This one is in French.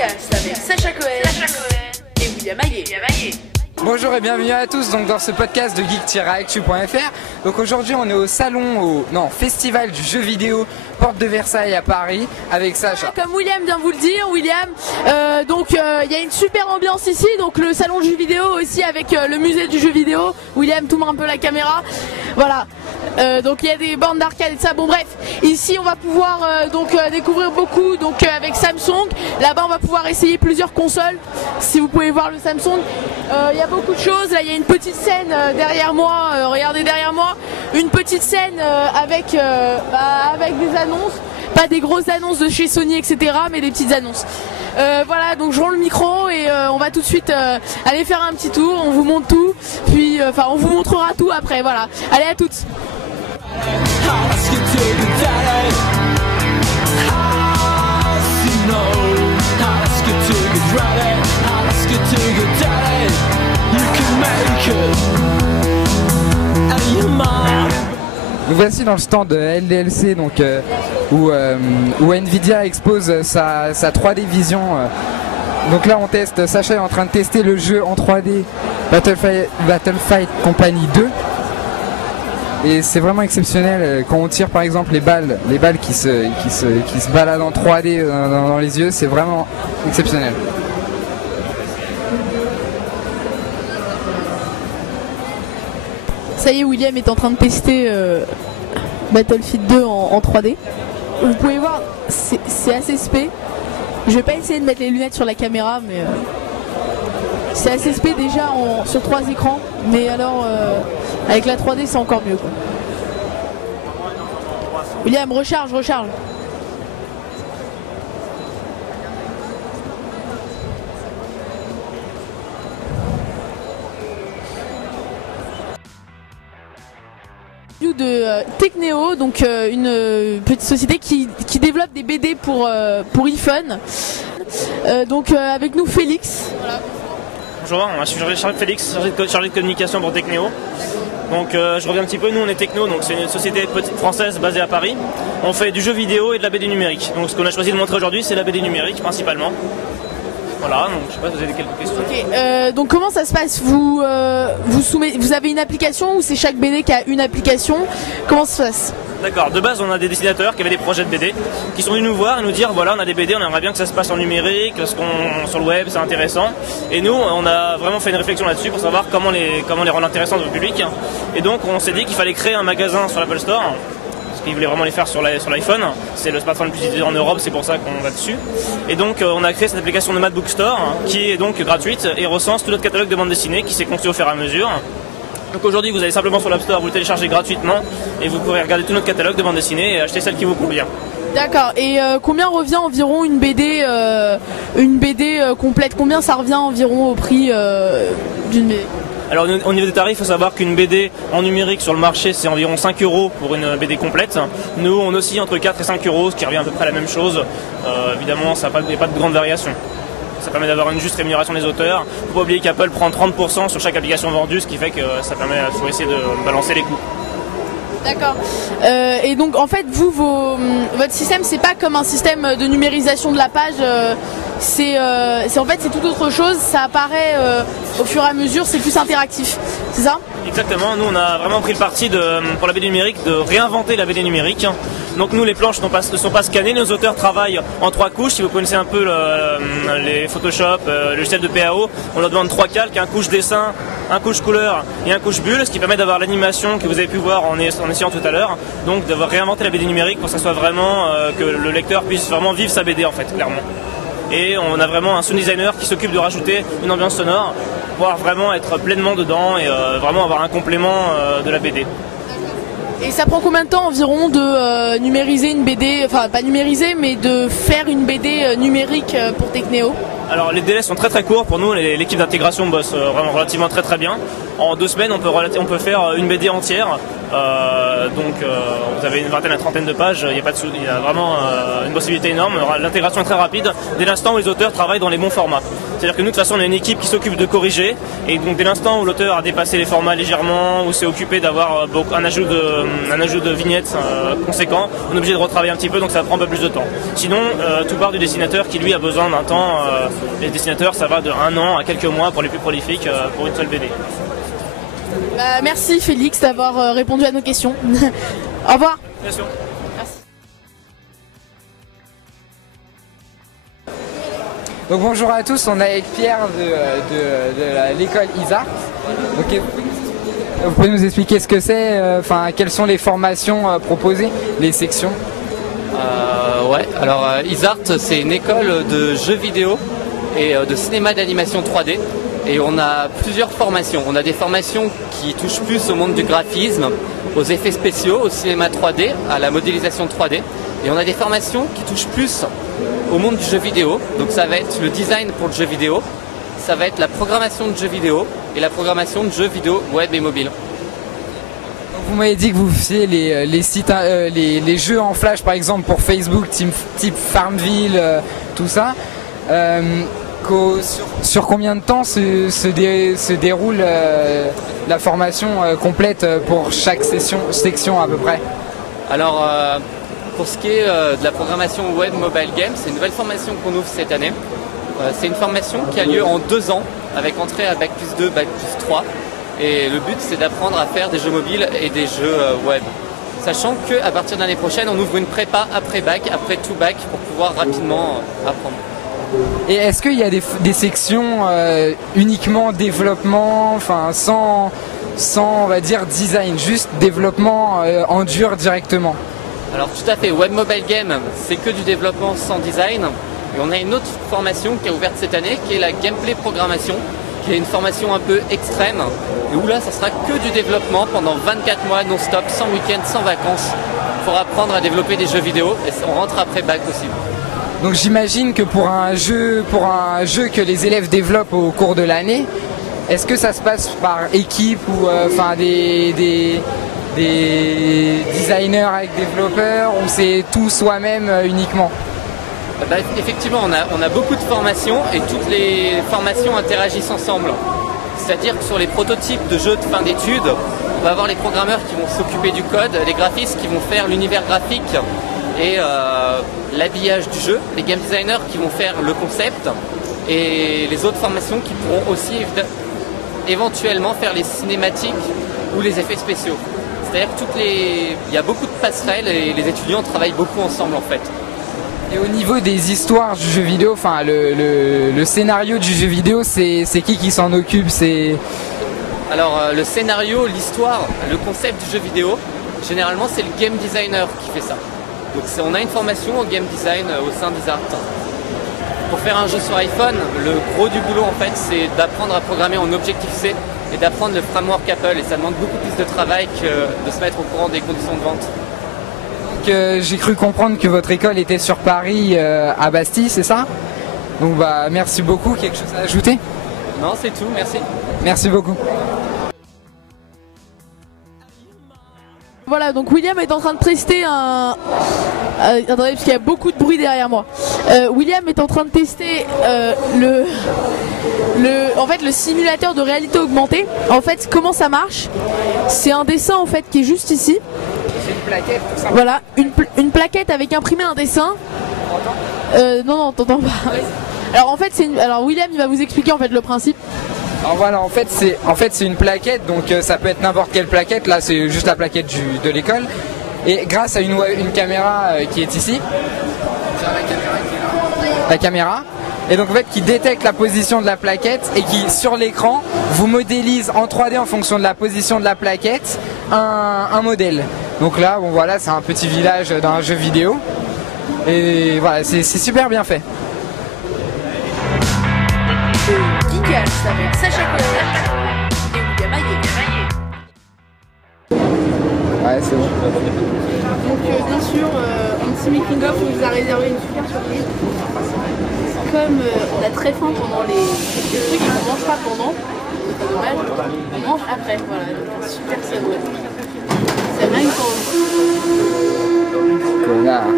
podcast avec Sacha Cohen et William Aguet. Bonjour et bienvenue à tous donc dans ce podcast de geek-actu.fr. Donc aujourd'hui on est au festival du jeu vidéo Porte de Versailles à Paris avec Sacha. Comme William vient vous le dire, William, il y a une super ambiance ici, donc le salon du jeu vidéo aussi avec le musée du jeu vidéo. William tourne un peu la caméra, voilà. Donc il y a des bornes d'arcade et tout ça. Bon bref, ici on va pouvoir découvrir beaucoup avec Samsung. Là-bas on va pouvoir essayer plusieurs consoles. Si vous pouvez voir le Samsung, il y a beaucoup de choses. Là il y a une petite scène derrière moi. Regardez derrière moi, une petite scène avec des annonces, pas des grosses annonces de chez Sony etc, mais des petites annonces. Voilà, donc je rends le micro et on va tout de suite aller faire un petit tour. On vous montre tout, puis on vous montrera tout après. Voilà, allez à toutes. Nous voici dans le stand de LDLC où Nvidia expose sa 3D Vision. Donc là on teste, Sacha est en train de tester le jeu en 3D Battlefight Company 2. Et c'est vraiment exceptionnel quand on tire par exemple les balles qui se baladent en 3D dans les yeux, c'est vraiment exceptionnel. Ça y est, William est en train de tester Battlefield 2 en 3D. Vous pouvez voir, c'est assez spé. Je vais pas essayer de mettre les lunettes sur la caméra, mais c'est assez spé déjà sur 3 écrans. Mais alors, avec la 3D, c'est encore mieux, quoi. William, recharge. De Techneo, donc une petite société qui développe des BD pour iPhone. Avec nous Félix. Voilà. Bonjour, je suis Félix, chargé de communication pour Techneo. Donc je reviens un petit peu, nous on est Techno, donc c'est une société française basée à Paris. On fait du jeu vidéo et de la BD numérique. Donc ce qu'on a choisi de montrer aujourd'hui, c'est la BD numérique principalement. Voilà, donc je sais pas si vous avez quelques questions. Ok, donc comment ça se passe? Vous avez une application ou c'est chaque BD qui a une application? Comment ça se passe? D'accord, de base on a des dessinateurs qui avaient des projets de BD qui sont venus nous voir et nous dire voilà on a des BD, on aimerait bien que ça se passe en numérique, sur le web c'est intéressant. Et nous on a vraiment fait une réflexion là-dessus pour savoir comment les rendre intéressantes au public. Et donc on s'est dit qu'il fallait créer un magasin sur l'Apple Store. Ils voulaient vraiment les faire sur l'iPhone, c'est le smartphone le plus utilisé en Europe, c'est pour ça qu'on va dessus. Et donc on a créé cette application de Madbook Store qui est donc gratuite et recense tout notre catalogue de bande dessinée qui s'est construit au fur et à mesure. Donc aujourd'hui vous allez simplement sur l'App Store, vous le téléchargez gratuitement et vous pourrez regarder tout notre catalogue de bande dessinée et acheter celle qui vous convient. D'accord, et combien revient environ une BD complète? Combien ça revient environ au prix d'une BD? Alors au niveau des tarifs, il faut savoir qu'une BD en numérique sur le marché c'est environ 5 € pour une BD complète. Nous on oscille entre 4 et 5 €, ce qui revient à peu près à la même chose. Évidemment il n'y a pas de grande variation. Ça permet d'avoir une juste rémunération des auteurs. Il ne faut pas oublier qu'Apple prend 30% sur chaque application vendue, ce qui fait que ça permet, faut essayer de balancer les coûts. D'accord. Et donc en fait votre système c'est pas comme un système de numérisation de la page, c'est tout autre chose, ça apparaît au fur et à mesure, c'est plus interactif, c'est ça? Exactement, nous on a vraiment pris le parti pour la BD numérique de réinventer la BD numérique. Donc nous les planches ne sont pas scannées, nos auteurs travaillent en 3 couches. Si vous connaissez un peu les Photoshop, le logiciel de PAO, on leur demande 3 calques, un couche dessin, un couche couleur et un couche bulle, ce qui permet d'avoir l'animation que vous avez pu voir en essayant tout à l'heure. Donc d'avoir réinventé la BD numérique pour que ça soit vraiment que le lecteur puisse vraiment vivre sa BD en fait, clairement. Et on a vraiment un sound designer qui s'occupe de rajouter une ambiance sonore pour pouvoir vraiment être pleinement dedans et vraiment avoir un complément de la BD. Et ça prend combien de temps environ de numériser une BD, enfin pas numériser mais de faire une BD numérique pour Techneo? Alors les délais sont très très courts pour nous, l'équipe d'intégration bosse vraiment relativement très bien. En 2 semaines on peut faire une BD entière. Vous avez une vingtaine à trentaine de pages, il y a vraiment une possibilité énorme. L'intégration est très rapide dès l'instant où les auteurs travaillent dans les bons formats. C'est-à-dire que nous, de toute façon, on a une équipe qui s'occupe de corriger. Et donc, dès l'instant où l'auteur a dépassé les formats légèrement, ou s'est occupé d'avoir un ajout de vignettes conséquent, on est obligé de retravailler un petit peu, donc ça prend un peu plus de temps. Sinon, tout part du dessinateur qui, lui, a besoin d'un temps. Les dessinateurs, ça va de 1 an à quelques mois pour les plus prolifiques pour une seule BD. Merci Félix d'avoir répondu à nos questions. Au revoir. Bien sûr. Donc bonjour à tous, on est avec Pierre de l'école ISART. Donc, vous pouvez nous expliquer ce que c'est, quelles sont les formations proposées, les sections? Ouais, alors ISART c'est une école de jeux vidéo et de cinéma d'animation 3D. Et on a plusieurs formations. On a des formations qui touchent plus au monde du graphisme, aux effets spéciaux, au cinéma 3D, à la modélisation 3D. Et on a des formations qui touchent plus au monde du jeu vidéo. Donc ça va être le design pour le jeu vidéo, ça va être la programmation de jeux vidéo et la programmation de jeux vidéo web et mobile. Donc vous m'avez dit que vous faisiez les sites, les jeux en flash par exemple pour Facebook, type Farmville, tout ça. Sur combien de temps se déroule la formation complète pour chaque section à peu près? Alors pour ce qui est de la programmation web mobile game, c'est une nouvelle formation qu'on ouvre cette année. C'est une formation qui a lieu en 2 ans avec entrée à Bac+2, Bac+3. Et le but c'est d'apprendre à faire des jeux mobiles et des jeux web. Sachant qu'à partir de l'année prochaine, on ouvre une prépa après bac, après tout bac, pour pouvoir rapidement apprendre. Et est-ce qu'il y a des sections uniquement développement, sans on va dire design, juste développement en dur directement? Alors tout à fait, Web Mobile Game, c'est que du développement sans design. Et on a une autre formation qui est ouverte cette année, qui est la Gameplay Programmation, qui est une formation un peu extrême, et où là, ça sera que du développement pendant 24 mois non-stop, sans week-end, sans vacances, pour apprendre à développer des jeux vidéo. Et on rentre après bac aussi. Donc j'imagine que pour un jeu que les élèves développent au cours de l'année, est-ce que ça se passe par équipe ou des designers avec développeurs, ou c'est tout soi-même uniquement? Effectivement, on a beaucoup de formations et toutes les formations interagissent ensemble. C'est-à-dire que sur les prototypes de jeux de fin d'études, on va avoir les programmeurs qui vont s'occuper du code, les graphistes qui vont faire l'univers graphique et l'habillage du jeu, les game designers qui vont faire le concept, et les autres formations qui pourront aussi éventuellement faire les cinématiques ou les effets spéciaux. C'est-à-dire qu'il y a beaucoup de passerelles et les étudiants travaillent beaucoup ensemble en fait. Et au niveau des histoires du jeu vidéo, le scénario du jeu vidéo, c'est qui s'en occupe? Alors le scénario, l'histoire, le concept du jeu vidéo, généralement c'est le game designer qui fait ça. Donc on a une formation au game design au sein d'ISART. Pour faire un jeu sur iPhone, le gros du boulot en fait, c'est d'apprendre à programmer en Objective-C et d'apprendre le framework Apple, et ça demande beaucoup plus de travail que de se mettre au courant des conditions de vente. Donc j'ai cru comprendre que votre école était sur Paris, à Bastille, c'est ça? Donc merci beaucoup. Quelque chose à ajouter? Non, c'est tout, merci. Merci beaucoup. Voilà, donc William est en train de tester attendez, parce qu'il y a beaucoup de bruit derrière moi. William est en train de tester le simulateur de réalité augmentée. En fait, comment ça marche? C'est un dessin en fait qui est juste ici. C'est une plaquette, tout ça. Voilà, une plaquette avec imprimé un dessin. Non, t'entends pas. Alors en fait, alors William, il va vous expliquer en fait le principe. Alors voilà, en fait c'est une plaquette, donc ça peut être n'importe quelle plaquette. Là c'est juste la plaquette de l'école, et grâce à une caméra qui est ici, la caméra, et donc en fait qui détecte la position de la plaquette et qui sur l'écran vous modélise en 3D en fonction de la position de la plaquette un modèle. Donc là bon voilà, c'est un petit village d'un jeu vidéo, et voilà, c'est super bien fait. Geekal, ça va Sacha Cohen et William Maillet. Ouais, c'est bon. Donc bien sûr, un petit making-of, on vous a réservé une super surprise. Comme on a très faim pendant les trucs et qu'on mange pas pendant, c'est pas dommage, on mange après. Voilà, donc un super savoureux. C'est rien que pour vous. Connard.